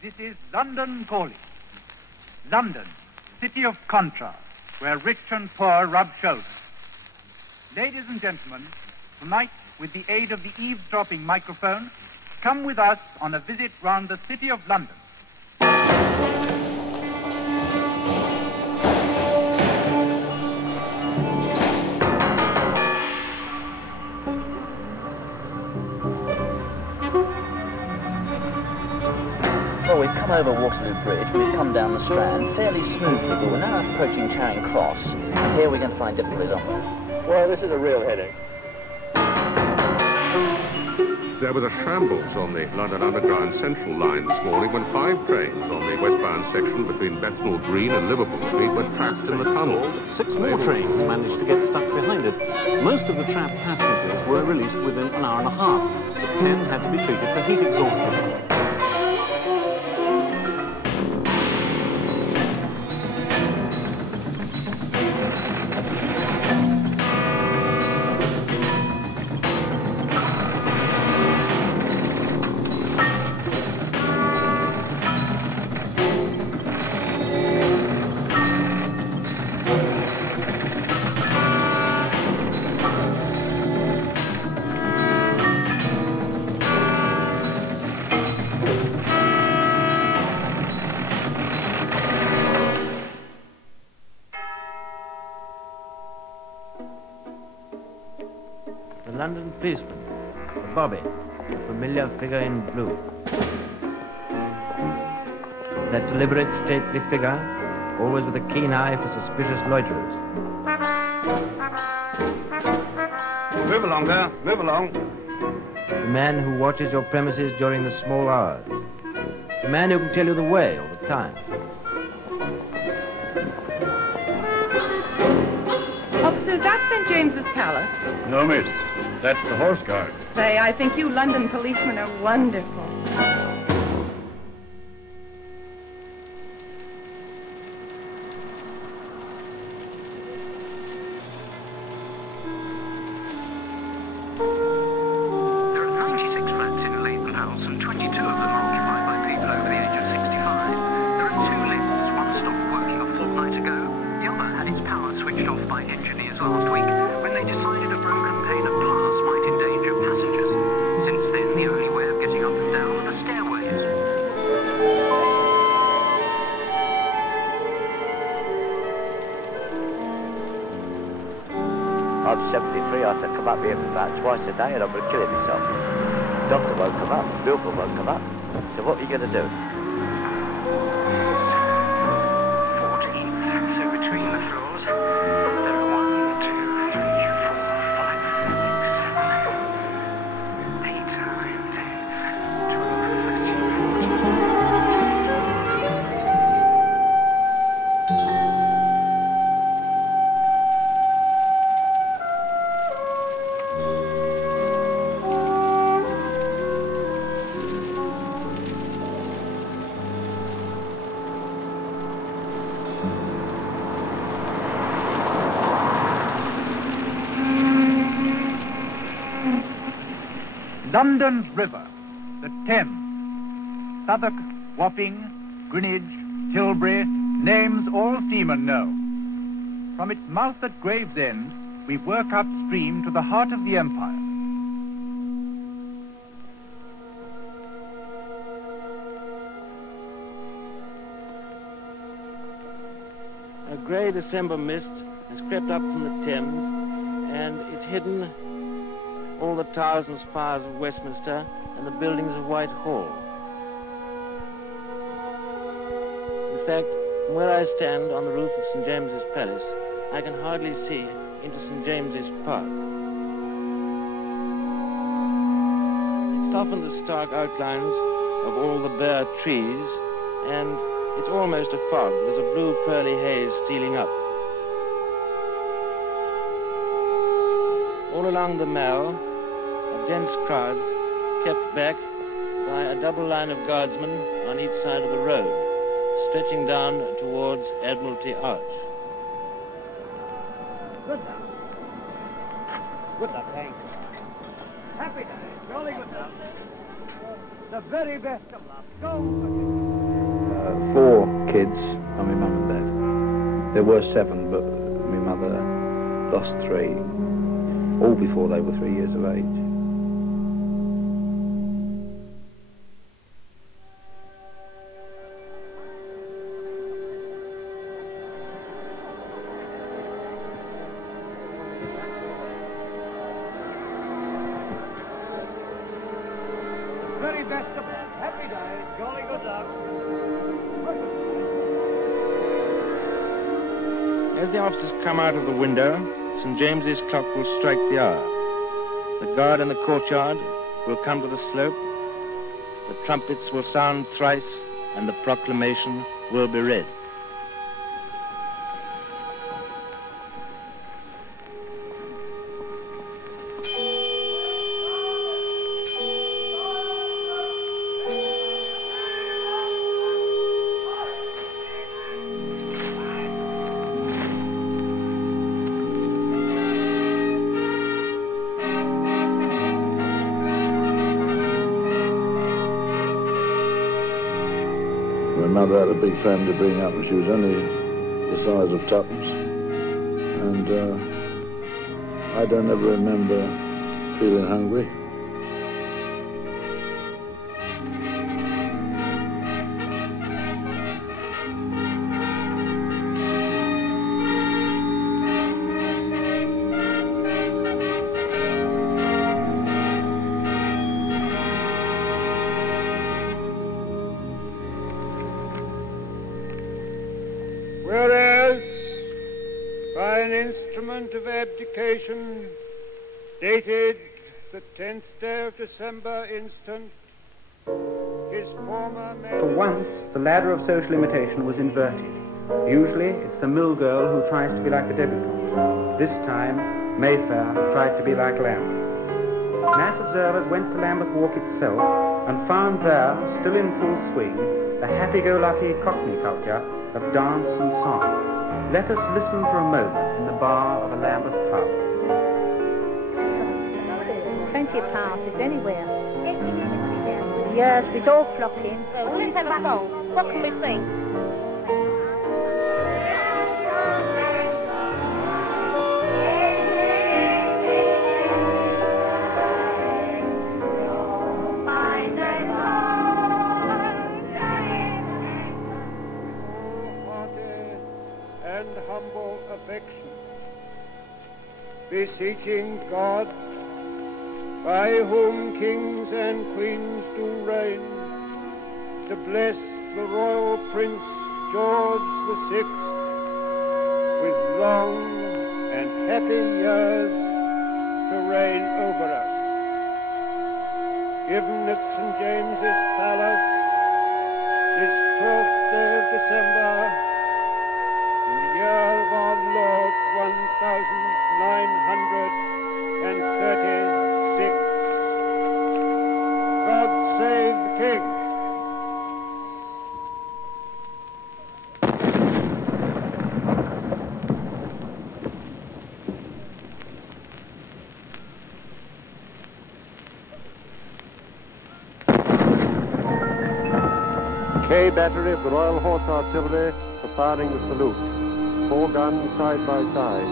This is London calling. London, city of contrast, where rich and poor rub shoulders. Ladies and gentlemen, tonight, with the aid of the eavesdropping microphone, come with us on a visit round the city of London. Well, we've come over Waterloo Bridge, we've come down the Strand fairly smoothly, but we're now approaching Charing Cross, and here we're going to find difficulties, aren't we? Well, this is a real headache. There was a shambles on the London Underground Central line this morning when 5 trains on the westbound section between Bethnal Green and Liverpool Street were trapped in the tunnel. 6 more trains managed to get stuck behind it. Most of the trapped passengers were released within an hour and a half, but 10 had to be treated for heat exhaustion. London policeman, the Bobby, a familiar figure in blue. That deliberate, stately figure, always with a keen eye for suspicious loiterers. Move along there, move along. The man who watches your premises during the small hours. The man who can tell you the way all the time. Officer, is that St. James's Palace? No, miss. That's the Horse Guard. Say, I think you London policemen are wonderful. There are 96 flats in Leighton House, and 22 of them are occupied by people over the age of 65. There are 2 lifts. One stopped working a fortnight ago. The other had its power switched off by engineers last week when they decided a broken pane of glass might endanger passengers. Since then, the only way of getting up and down are the stairways. I'm 73, I have to come up here about twice a day and I'm killing myself. Doctor won't come up, Milker won't come up. So what are you going to do? 14th, so between the floors, there are 1, 2, 3, 4, 5, 6, 7, 8, 9, 10, 12, 13, 14. London's river, the Thames, Southwark, Wapping, Greenwich, Tilbury, names all seamen know. From its mouth at Gravesend, we work upstream to the heart of the empire. A grey December mist has crept up from the Thames, and it's hidden all the towers and spires of Westminster and the buildings of Whitehall. In fact, from where I stand on the roof of St. James's Palace, I can hardly see into St. James's Park. It softened the stark outlines of all the bare trees, and it's almost a fog. There's a blue pearly haze stealing up. All along the Mall, of dense crowds kept back by a double line of guardsmen on each side of the road, stretching down towards Admiralty Arch. Good luck. Good luck, Hank. Happy day. Jolly good luck. So the very best of luck. Go. 4 kids and my mum and dad. There were 7, but my mother lost 3, all before they were 3 years of age. Very best of luck. Happy day. Jolly good luck. As the officers come out of the window, St. James's clock will strike the hour. The guard in the courtyard will come to the slope, the trumpets will sound thrice, and the proclamation will be read. My mother had a big family to bring up, and she was only the size of tuppence. And I don't ever remember feeling hungry. Whereas, by an instrument of abdication dated the 10th day of December instant, his former... For once, the ladder of social imitation was inverted. Usually, it's the mill girl who tries to be like the debutante. This time, Mayfair tried to be like Lambeth. Mass observers went to Lambeth Walk itself and found there, still in full swing, the happy-go-lucky Cockney culture of dance and song. Let us listen for a moment in the bar of a Lambeth pub. Plenty of passes anywhere. Yes, it's all flocking. Well, let's have a song. What can we sing? And humble affection, beseeching God, by whom kings and queens do reign, to bless the royal Prince George VI with long and happy years to reign over us. Given at St. James's Palace this 12th day of December, year of our Lord 1936. God save the King. K Battery of the Royal Horse Artillery are firing the salute. 4 guns side by side.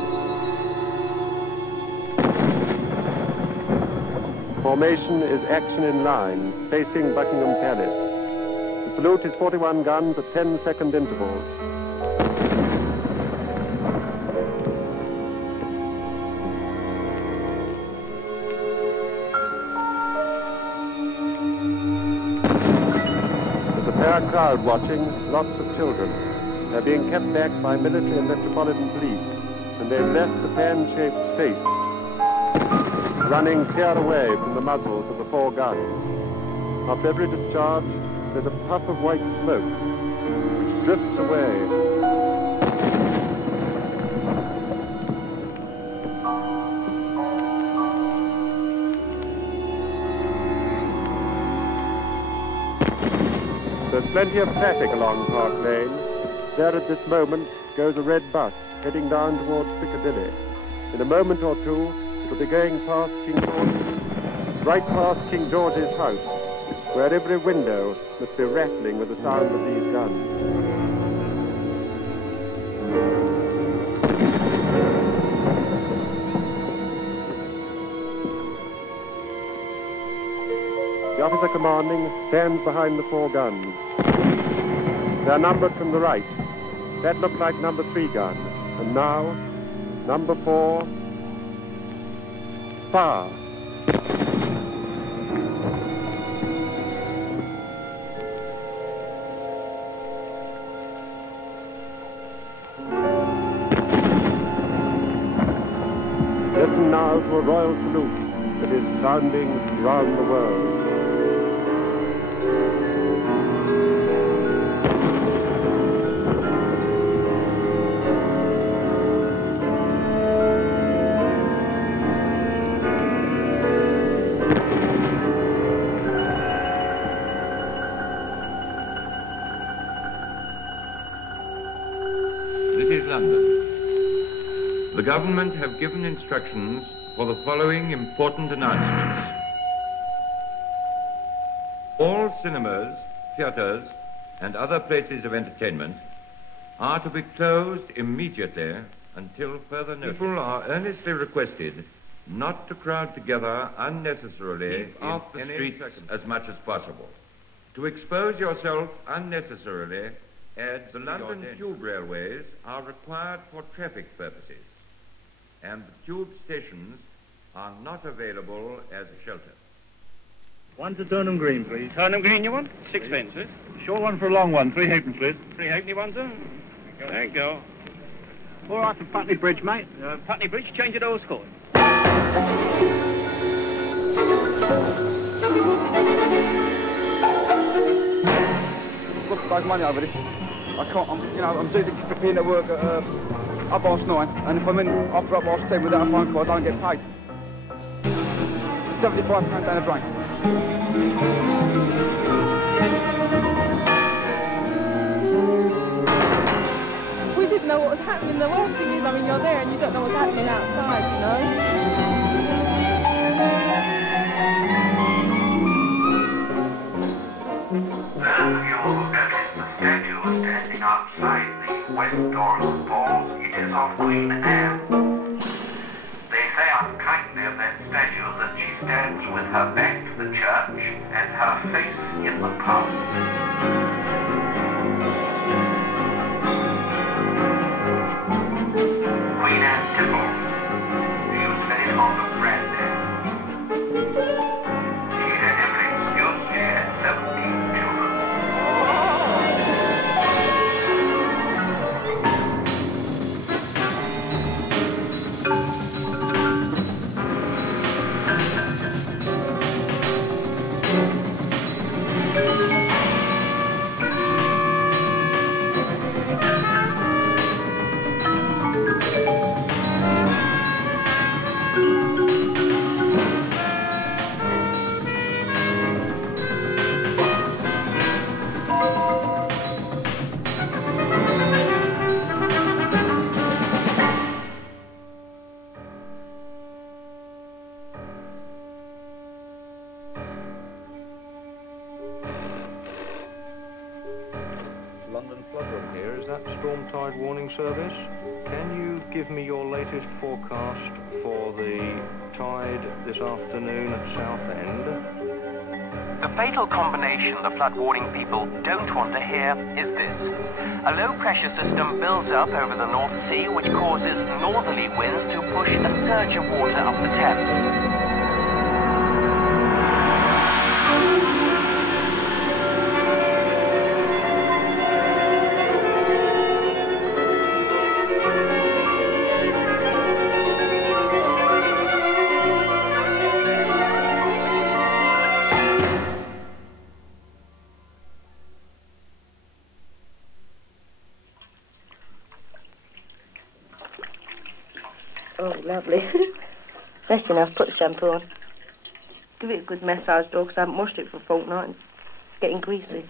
Formation is action in line, facing Buckingham Palace. The salute is 41 guns at 10-second intervals. There's a fair crowd watching, lots of children. They're being kept back by military and metropolitan police, and they've left the fan-shaped space, running clear away from the muzzles of the 4 guns. After every discharge, there's a puff of white smoke, which drifts away. There's plenty of traffic along Park Lane. There at this moment goes a red bus heading down towards Piccadilly. In a moment or two, it'll be going past King George, right past King George's house. where every window must be rattling with the sound of these guns. The officer commanding stands behind the 4 guns. They're numbered from the right. That looked like number 3 gun. And now, number 4, fire. Listen now to a royal salute that is sounding round the world. The government have given instructions for the following important announcements. All cinemas, theatres, and other places of entertainment are to be closed immediately until further notice. People are earnestly requested not to crowd together unnecessarily off the streets as much as possible. To expose yourself unnecessarily, the London tube railways are required for traffic purposes, and the tube stations are not available as a shelter. One to Turnham Green, please. Turnham Green you want? 6 pence, eh? Short one for a long one, 3 halfpence, please. 3 halfpenny you want, sir? Thank you. All right for Putney Bridge, mate. Putney Bridge, change it old school. Look, there's money over this. I can't, I'm due to prepare to work at 9:30, and if I'm in after 10:30 without a phone call, I don't get paid. £75 down the drain. We didn't know what was happening. The worst thing is, you're there and you don't know what's happening outside, you know? Standing outside the west door of the falls, it is of Queen Anne. They say unkindly of that statue that she stands with her back to the church and her face in the pond. Queen Anne Temple. You said it on the brand. She had every excuse. She had 17 children. Service. Can you give me your latest forecast for the tide this afternoon at Southend? The fatal combination the flood warning people don't want to hear is this. A low-pressure system builds up over the North Sea, which causes northerly winds to push a surge of water up the Thames. Oh, lovely. Fresh enough, put the shampoo on. Give it a good massage, though, because I haven't washed it for a fortnight. It's getting greasy.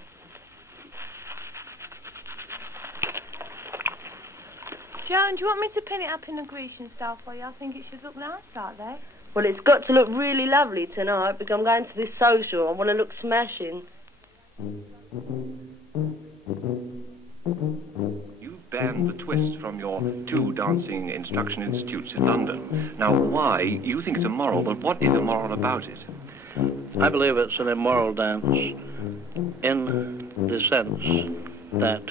Joan, do you want me to pin it up in the grease and stuff for you? I think it should look nice like that. Well, it's got to look really lovely tonight because I'm going to this social. I want to look smashing. You banned the twist from your 2 dancing instruction institutes in London. Now, why? You think it's immoral, but what is immoral about it? I believe it's an immoral dance in the sense that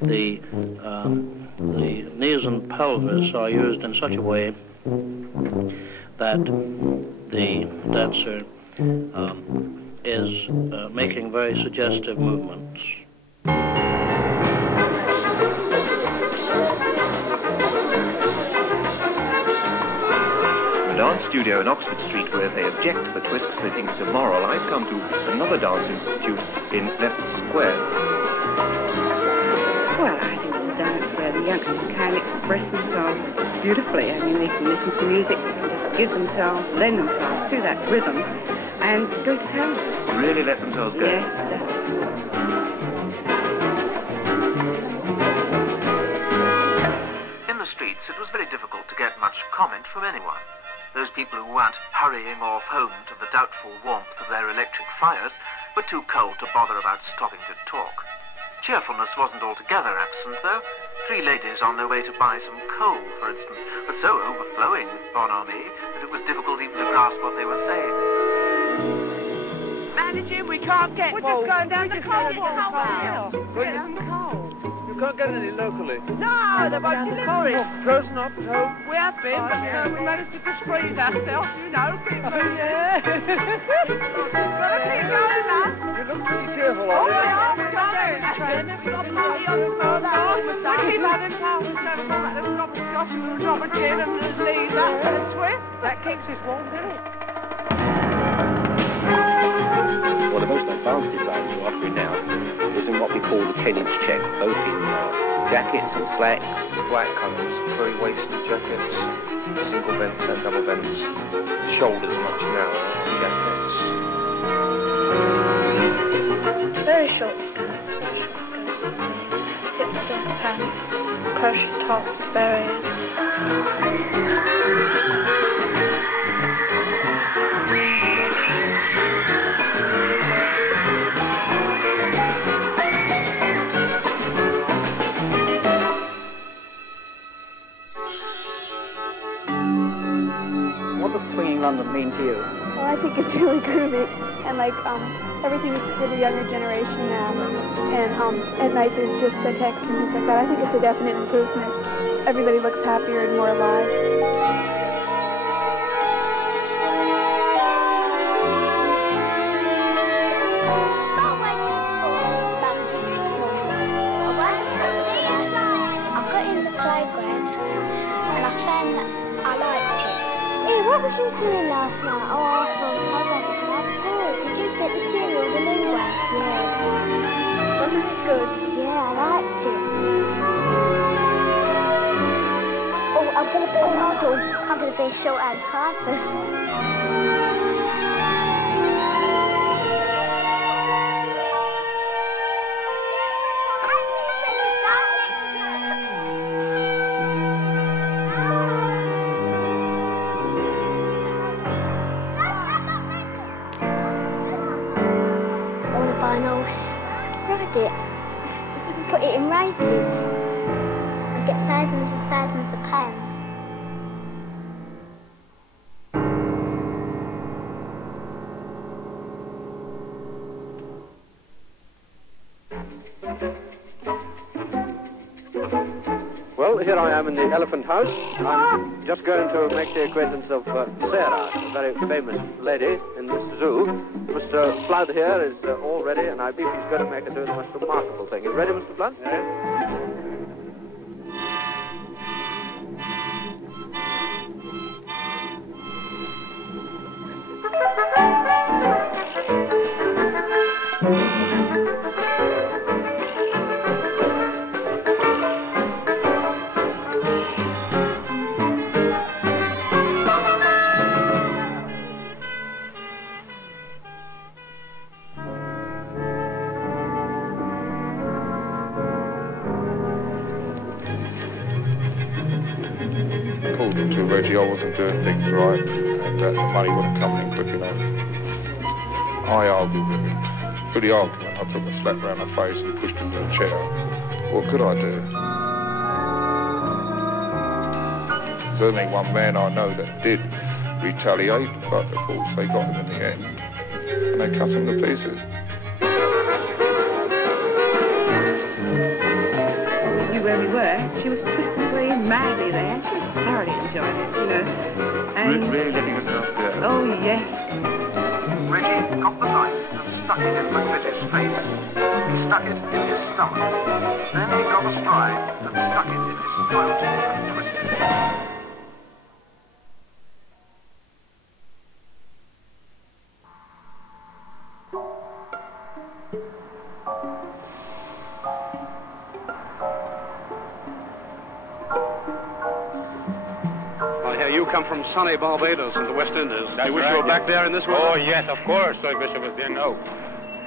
the knees and pelvis are used in such a way that the dancer is making very suggestive movements. A dance studio in Oxford Street where they object to the twists, they think it's immoral. I've come to another dance institute in Leicester Square. Well, I think it's a dance where the youngsters can express themselves beautifully. I mean, they can listen to music, just give themselves, lend themselves to that rhythm and go to town. Really let themselves go? Yes, definitely. In the streets, it was very difficult to get much comment from anyone. Those people who weren't hurrying off home to the doubtful warmth of their electric fires were too cold to bother about stopping to talk. Cheerfulness wasn't altogether absent, though. 3 ladies on their way to buy some coal, for instance, were so overflowing with bonhomie that it was difficult even to grasp what they were saying. Managing, we can't get We're just going down the coal. You can't get any locally. No, they won't deliver it. Frozen up at home. We have been, but we managed to just freeze ourselves, you know. Keep moving. Yeah. Gotta keep going, man. You look pretty cheerful, Oh, aren't we you? are. We've got it. We've got party on the floor. We keep having towels and stuff like that. We've got a scotch and we'll drop a gin and leave that and a twist. That keeps us warm, doesn't it? Well, the most advanced designs we're offering now is in what we call the 10-inch check, both in jackets and slacks. Black colours, very waisted jackets, single vents and double vents, shoulders much narrower on jackets. Very short skirts, hipster pants, crochet tops, berets. What does swinging London mean to you? Well, I think it's really groovy, and like everything is for the younger generation now. And at night there's discotheques and things like that. I think it's a definite improvement. Everybody looks happier and more alive. What was you doing last night? Oh, I thought I went to have good. Did you set the cereal the new way? Yeah. Wasn't it good? Yeah, I liked it. Oh, I'm going to be a model. I'm going to be a short-hand typist. Put it in races and get thousands and thousands of pounds. Well, here I am in the Elephant House. I'm just going to make the acquaintance of Sarah, a very famous lady in this zoo. Mr. Flood here is all ready, and I believe he's going to make her do the most remarkable thing. You ready, Mr. Flood? Yes. Pulled him to Reggie, I wasn't doing things right. that the money wouldn't come in quick enough. I argued with him. Through the argument, I took a slap round the face and pushed him to a chair. What could I do? There's only one man I know that did retaliate, but of course they got him in the end. And they cut him to pieces. Where we were, she was twisting away madly there, and she was thoroughly enjoying it, you know. And really letting herself go. Oh, yes. Reggie got the knife and stuck it in McVitie's face. He stuck it in his stomach. Then he got astride and stuck it in his throat and twisted it. You come from sunny Barbados in the West Indies. I wish right, you were back there in this weather. Oh, yes, of course. I wish I was there now.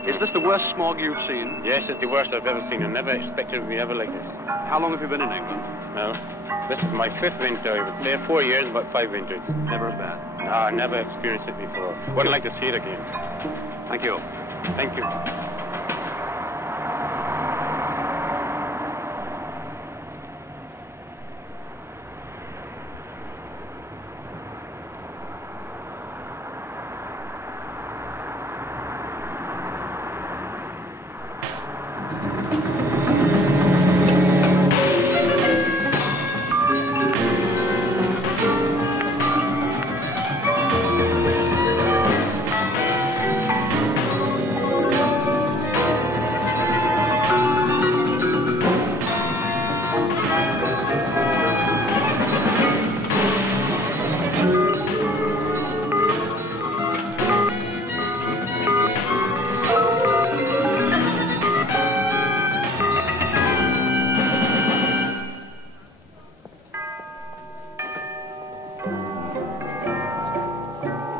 Is this the worst smog you've seen? Yes, it's the worst I've ever seen. I never expected it to be ever like this. How long have you been in England? No. This is my 5th winter, I would say. 4 years, about 5 winters. Never as bad? No, I never experienced it before. Wouldn't like to see it again. Thank you. Thank you.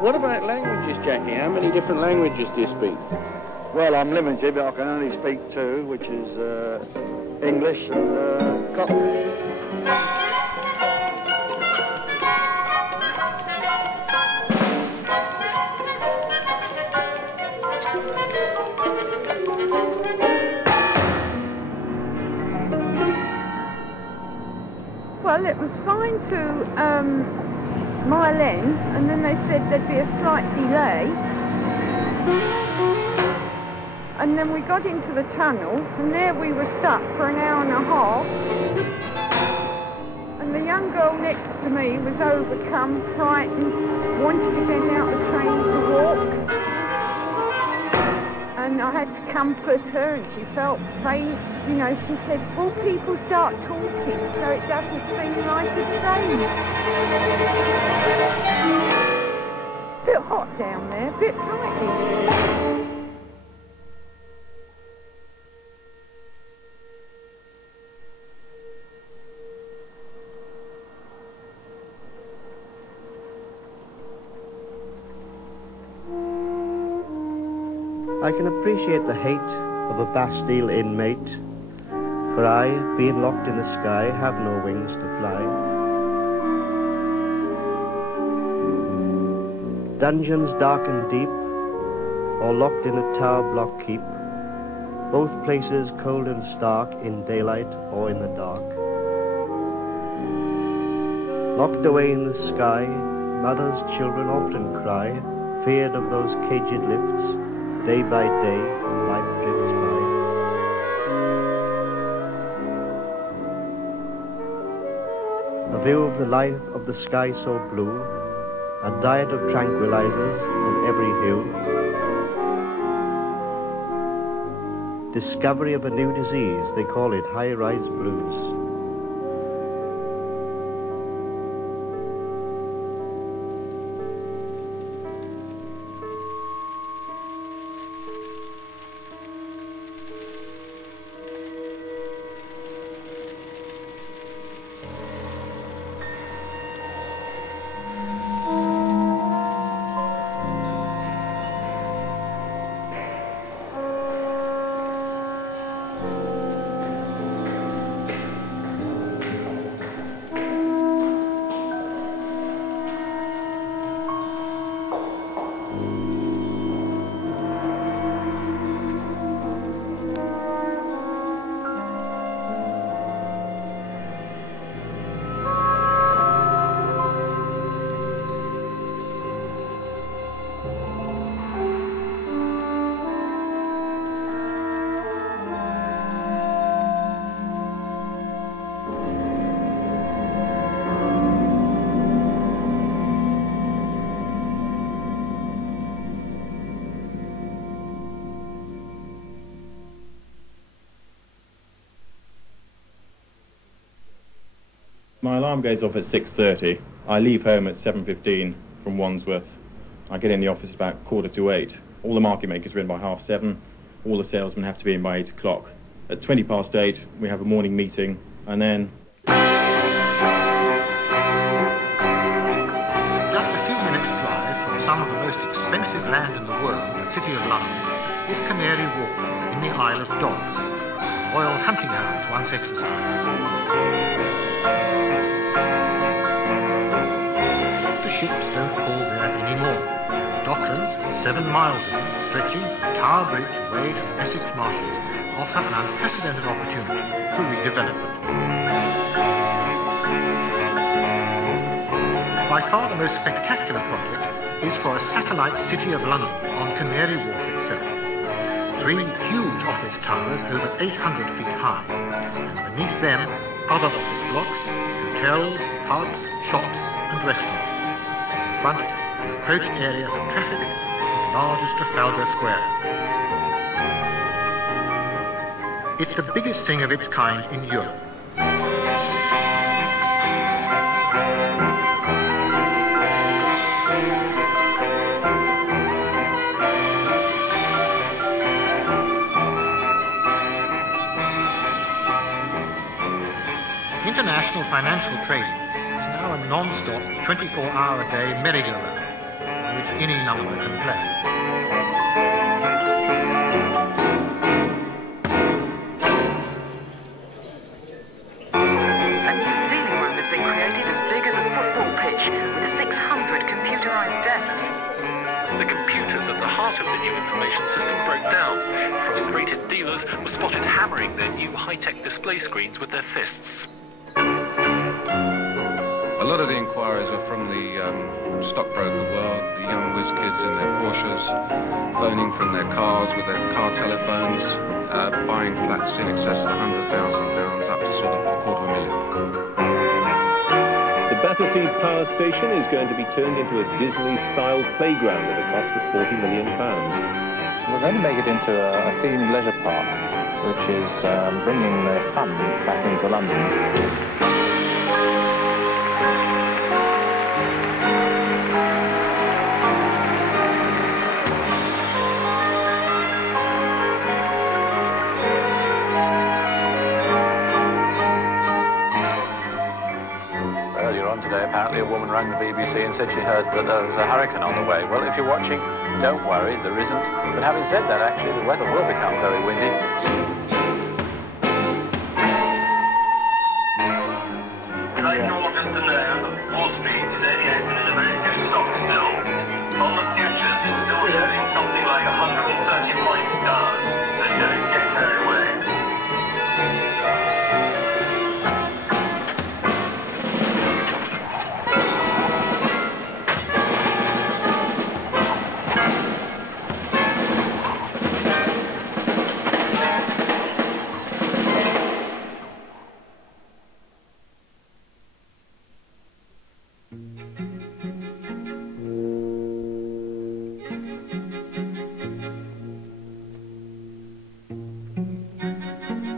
What about languages, Jackie? How many different languages do you speak? Well, I'm limited, but I can only speak 2, which is English and Cockney. Well, it was fine to Mile End, and then they said there'd be a slight delay. And then we got into the tunnel, and there we were stuck for an hour and a half. And the young girl next to me was overcome, frightened, wanted to get out of the train to walk. And I had to comfort her, and she felt faint. You know, she said, will people start talking so it doesn't seem like a train? Bit hot down there, bit frightening. I can appreciate the hate of a Bastille inmate, for I, being locked in the sky, have no wings to fly. Dungeons dark and deep, or locked in a tower block keep, both places cold and stark, in daylight or in the dark. Locked away in the sky, mothers' children often cry, feared of those caged lifts. Day by day, life drifts by. A view of the life of the sky so blue, a diet of tranquilizers on every hue. Discovery of a new disease, they call it high-rise blues. My alarm goes off at 6:30. I leave home at 7:15 from Wandsworth. I get in the office about 7:45. All the market makers are in by 7:30. All the salesmen have to be in by 8 o'clock. At 8:20, we have a morning meeting, and then... Just a few minutes' drive from some of the most expensive land in the world, the City of London, is Canary Wharf in the Isle of Dogs. Royal hunting hounds once exercised. The ships don't call there anymore. Docklands, 7 miles of them, stretching from Tower Bridge away to the Essex marshes, offer an unprecedented opportunity for redevelopment. By far the most spectacular project is for a satellite City of London on Canary Wharf itself. 3 huge office towers over 800 feet high, and beneath them other office blocks, hotels, pubs, shops and restaurants. In front, an approach area for traffic as large as Trafalgar Square. It's the biggest thing of its kind in Europe. International financial trading is now a non-stop, 24-hour-a-day merry-go-round in which any number can play. A new dealing room has been created as big as a football pitch with 600 computerized desks. The computers at the heart of the new information system broke down. Frustrated dealers were spotted hammering their new high-tech display screens with their fists. A lot of the inquiries are from the stockbroker world, the young whiz kids in their Porsches, phoning from their cars with their car telephones, buying flats in excess of £100,000 up to sort of £250,000. The Battersea Power Station is going to be turned into a Disney-style playground at a cost of £40 million. We're going to make it into a themed leisure park, which is bringing the fun back into London. Today, apparently a woman rang the BBC and said she heard that there was a hurricane on the way. Well, if you're watching, don't worry, there isn't. But having said that, actually, the weather will become very windy. Train orders to know that Wall Street is only open in a very good stock still. On the futures, it's still showing something like 130 points down. So don't get carried away.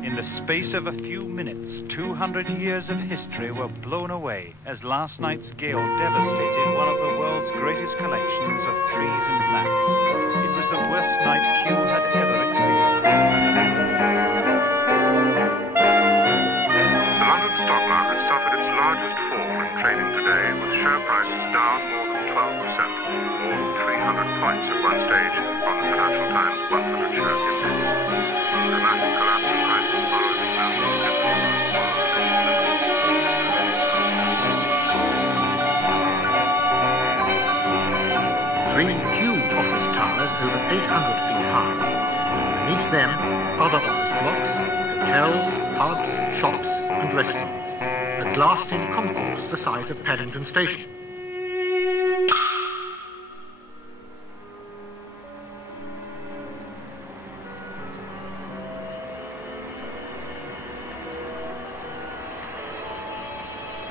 In the space of a few minutes, 200 years of history were blown away as last night's gale devastated one of the world's greatest collections of trees and plants. It was the worst night Kew had ever experienced. The London stock market suffered its largest fall in trading today, with share prices down more than 12%, more than 300 points at one stage on the Financial Times 100 shares index. Dramatic collapse in prices following the Three huge office towers over 800 feet high. Beneath them, other office blocks, hotels, pubs, shops and restaurants. A glassed-in concourse the size of Paddington Station.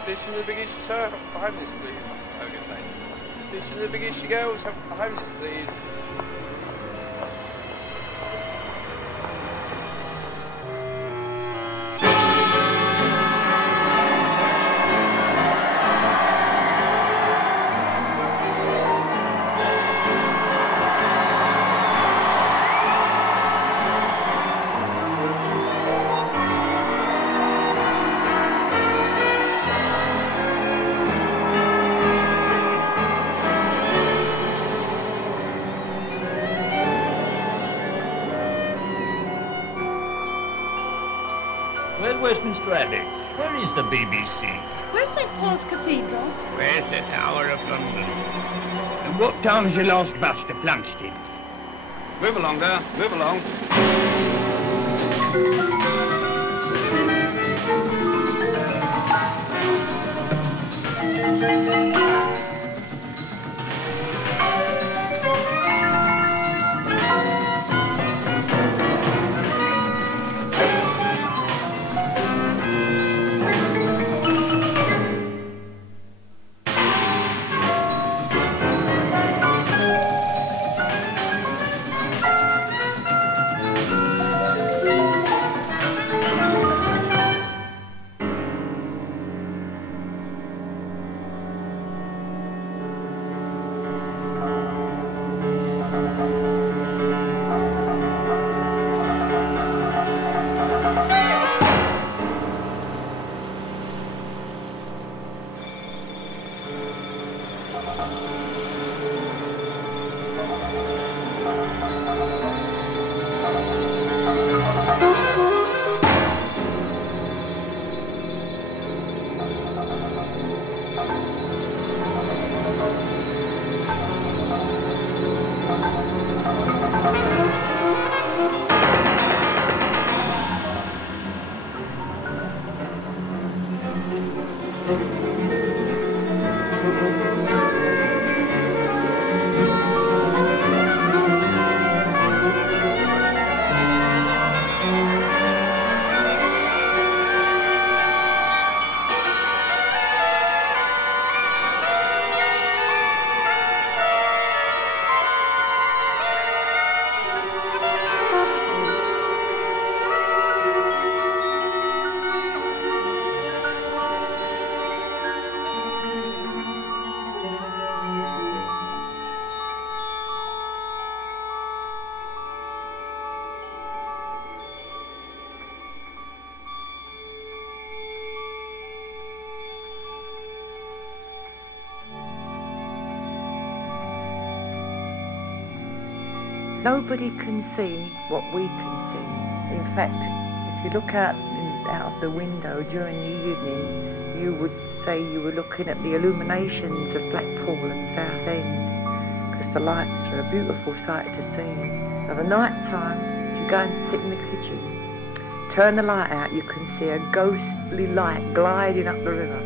Attention to the big issue, sir. Homeless, please. Okay, thank you. Attention to the big issue, girls. Homeless, please. Where's Westminster Abbey? Where is the BBC? Where's St Paul's Cathedral? Where's the Tower of London? And what time's the last bus to Plumstead? Move along there, move along. Nobody can see what we can see. In fact, if you look out of the window during the evening, you would say you were looking at the illuminations of Blackpool and Southend, because the lights are a beautiful sight to see. Of a night time, if you go and sit in the kitchen, turn the light out, you can see a ghostly light gliding up the river,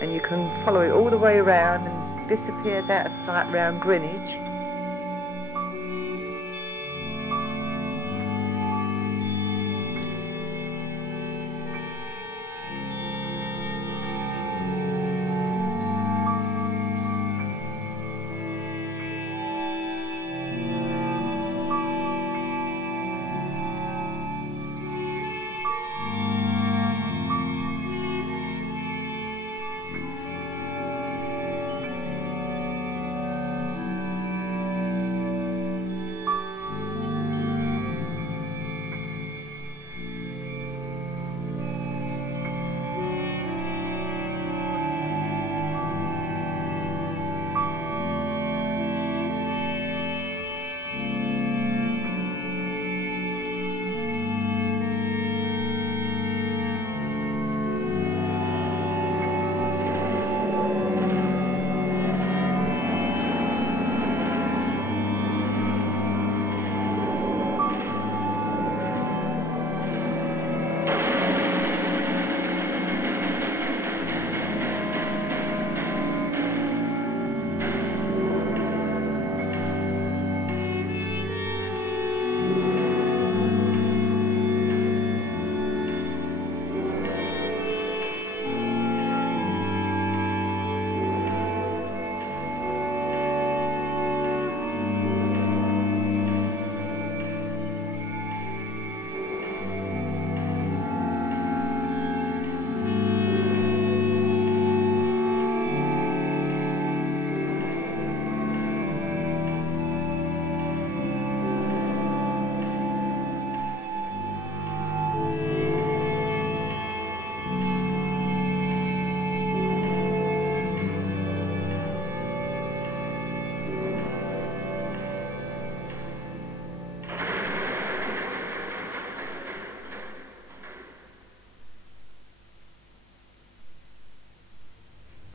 and you can follow it all the way around and disappears out of sight round Greenwich.